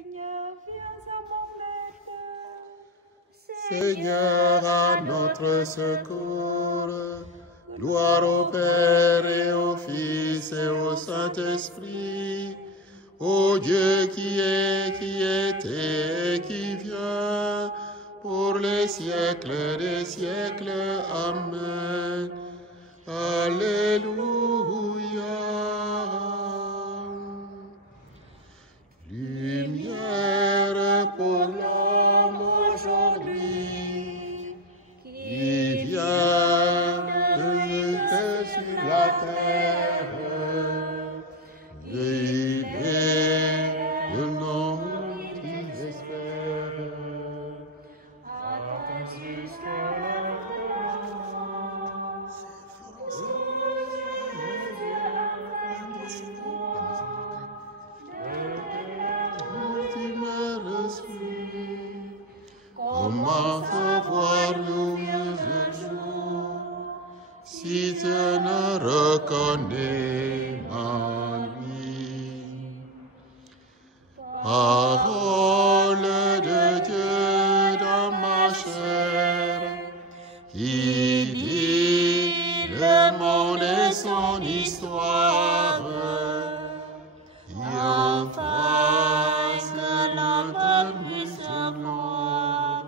Seigneur, viens à mon aide. Seigneur, à notre secours. Gloire au Père et au Fils et au Saint-Esprit, ô Dieu qui était et qui vient, pour les siècles des siècles. Amen. Alléluia. Lumière pour l'homme aujourd'hui, qui vient sur la terre, vivez le nom qu'ils espèrent. Attends jusqu'à la comment savoir l'où je joue si je ne reconnais pas lui? Parole de Dieu dans ma chair, qui dit le monde et son histoire, et en face notre missionnaire.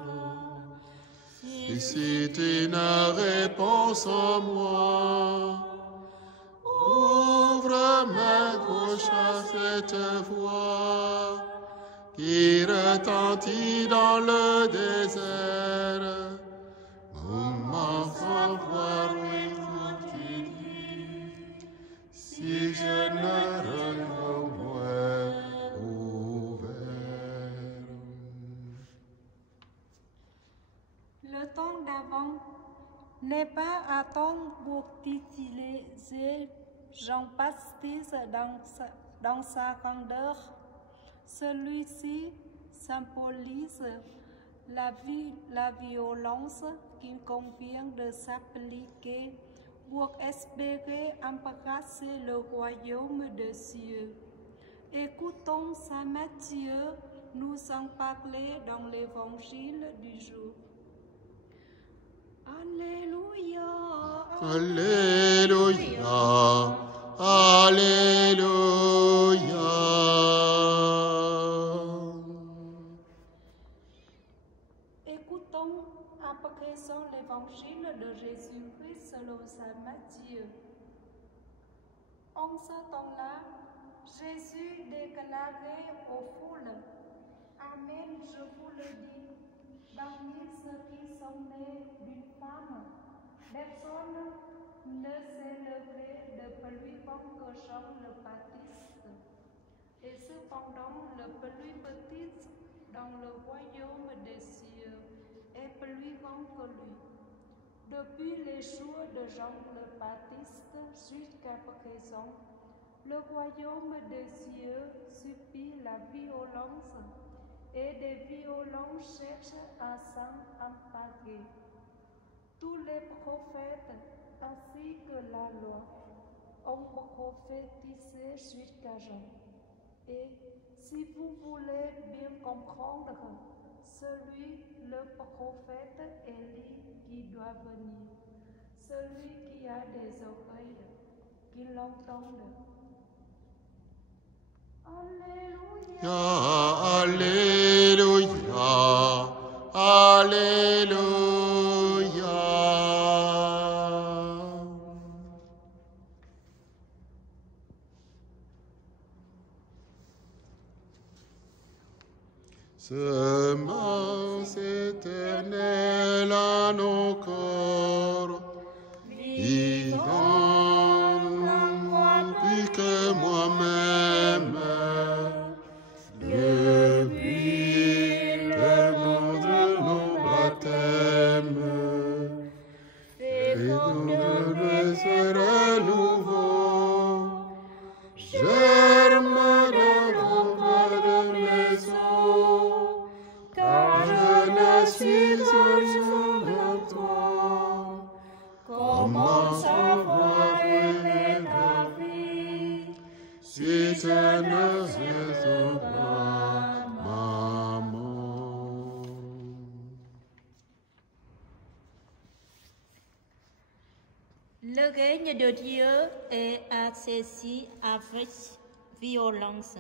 Suscite une réponse en moi, ouvre ma bouche à cette voix qui retentit dans le désert. Comment savoir oui ce tu dis, si je ne regarde point ouvert. Le temps d'avant n'est pas à temps pour titiller Jean-Baptiste dans sa grandeur. Celui-ci symbolise la violence qu'il convient de s'appliquer pour espérer embrasser le royaume des cieux. Écoutons Saint Matthieu nous en parler dans l'évangile du jour. Alléluia, Alléluia, Alléluia. Écoutons à présent l'évangile de Jésus-Christ selon Saint Matthieu. En ce temps-là, Jésus déclarait aux foules: Amen, je vous le dis, parmi ceux qui sont nés d'une femme, personne ne s'est levé de plus grand que Jean le Baptiste. Et cependant, le plus petit dans le royaume des cieux est plus grand que lui. Depuis les jours de Jean le Baptiste jusqu'à présent, le royaume des cieux subit la violence, et des violents cherchent à s'en emparer. Tous les prophètes, ainsi que la loi, ont prophétisé jusqu'à Jean. Et si vous voulez bien comprendre, celui, le prophète Élie qui doit venir, celui qui a des oreilles, qui l'entende. Alléluia, Alléluia, Alléluia. Semence éternelle à nos corps, vivant plus que moi-même, depuis le nom de nos baptêmes, et nous ne sera nouveau, germe dans l'ombre de mes os, car je ne suis un jour de toi. Le règne de Dieu est accessible avec violence.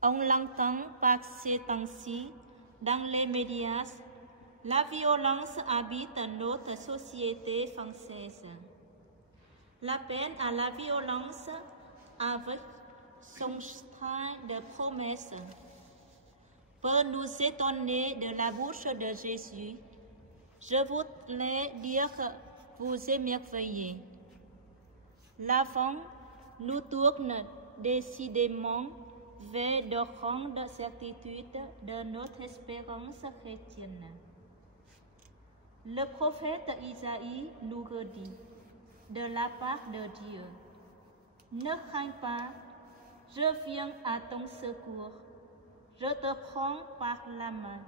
On l'entend par ces temps-ci dans les médias. La violence habite notre société française. L'appel à la violence avec son train de promesses peut nous étonner de la bouche de Jésus. Je voudrais dire que vous émerveillez. L'avant nous tourne décidément vers de grandes certitudes de notre espérance chrétienne. Le prophète Isaïe nous redit de la part de Dieu: ne crains pas, je viens à ton secours, je te prends par la main.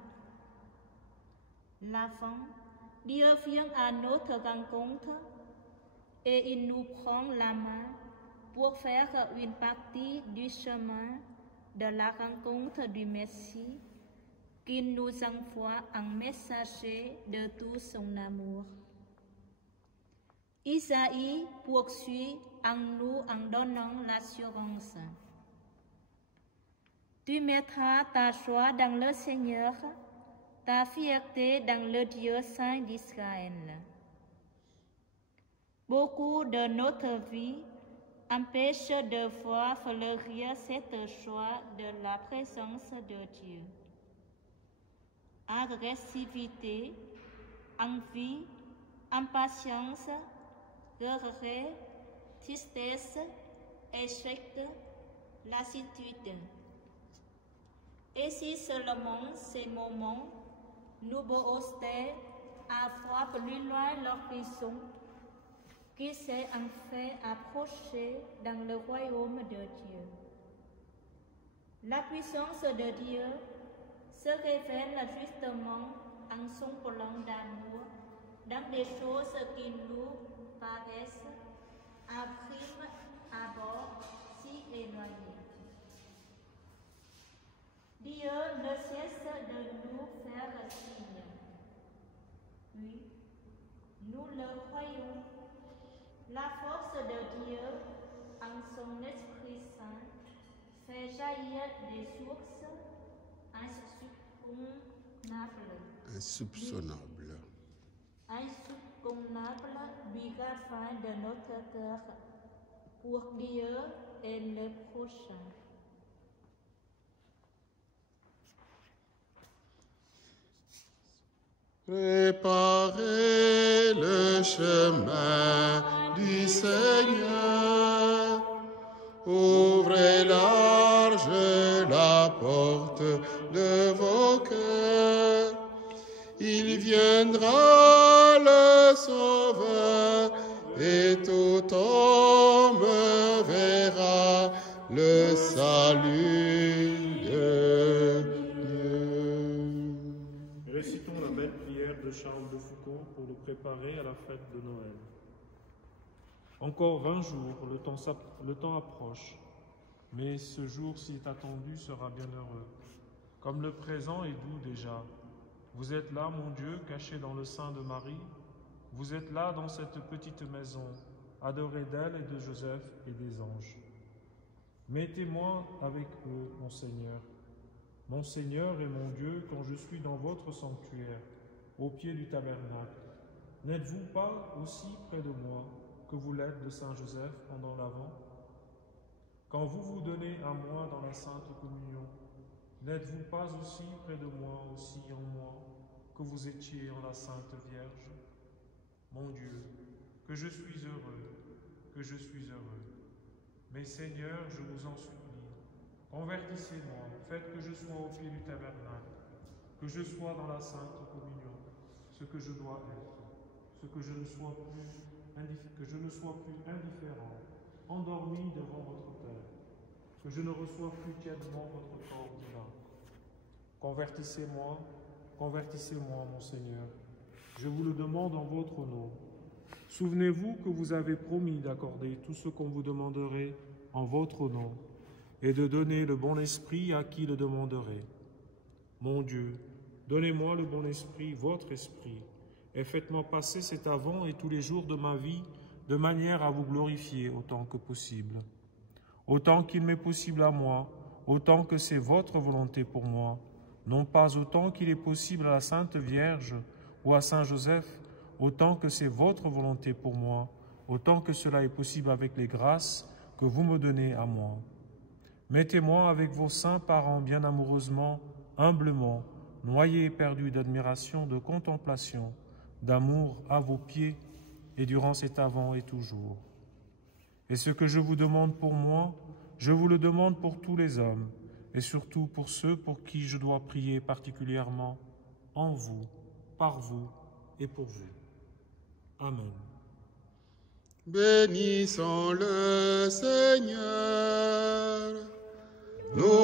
L'avant, Dieu vient à notre rencontre et il nous prend la main pour faire une partie du chemin de la rencontre du Messie qu'il nous envoie en messager de tout son amour. Isaïe poursuit en nous en donnant l'assurance. Tu mettras ta joie dans le Seigneur, ta fierté dans le Dieu saint d'Israël. Beaucoup de notre vie empêchent de voir fleurir cette joie de la présence de Dieu. Agressivité, envie, impatience, regret, tristesse, échec, lassitude. Et si seulement ces moments nous boostent à voir plus loin l'horizon qui s'est enfin approché dans le royaume de Dieu. La puissance de Dieu se révèle justement en son plan d'amour dans des choses qui nous paraissent à prime abord si éloignées. Dieu ne cesse de nous faire signe. Oui, nous le croyons. La force de Dieu en son Esprit Saint fait jaillir des sources insoupçonnables du ravin de notre cœur pour Dieu et le prochain. Préparez le chemin du Seigneur, ouvrez large la porte de vos cœurs, il viendra le Sauveur et tout homme verra le salut de Dieu. Récitons la belle prière de Charles de Foucauld pour le préparer à la fête de Noël. Encore 20 jours, le temps approche, mais ce jour si attendu sera bien heureux. Comme le présent est doux déjà. Vous êtes là, mon Dieu, caché dans le sein de Marie. Vous êtes là dans cette petite maison, adorée d'elle et de Joseph et des anges. Mettez-moi avec eux, mon Seigneur et mon Dieu, quand je suis dans votre sanctuaire, au pied du tabernacle. N'êtes-vous pas aussi près de moi que vous l'êtes de Saint Joseph pendant l'Avent? Quand vous vous donnez à moi dans la Sainte Communion, n'êtes-vous pas aussi près de moi, aussi en moi, que vous étiez en la Sainte Vierge? Mon Dieu, que je suis heureux. Mais Seigneur, je vous en supplie, convertissez-moi, faites que je sois au pied du tabernacle, que je sois dans la Sainte Communion, ce que je dois être, que je ne sois plus indifférent, endormi devant votre Père, que je ne reçoive plus tièdement votre corps divin. Convertissez-moi, mon Seigneur, je vous le demande en votre nom. Souvenez-vous que vous avez promis d'accorder tout ce qu'on vous demanderait en votre nom et de donner le bon esprit à qui le demanderait. Mon Dieu, donnez-moi le bon esprit, votre esprit, et faites-moi passer cet avant et tous les jours de ma vie de manière à vous glorifier autant que possible. Autant qu'il m'est possible à moi, autant que c'est votre volonté pour moi, non pas autant qu'il est possible à la Sainte Vierge ou à Saint Joseph, autant que c'est votre volonté pour moi, autant que cela est possible avec les grâces que vous me donnez à moi. Mettez-moi avec vos saints parents bien amoureusement, humblement, noyés et perdus d'admiration, de contemplation, d'amour à vos pieds, et durant cet avant et toujours. Et ce que je vous demande pour moi, je vous le demande pour tous les hommes, et surtout pour ceux pour qui je dois prier particulièrement, en vous, par vous et pour vous. Amen. Bénissons le Seigneur. Nous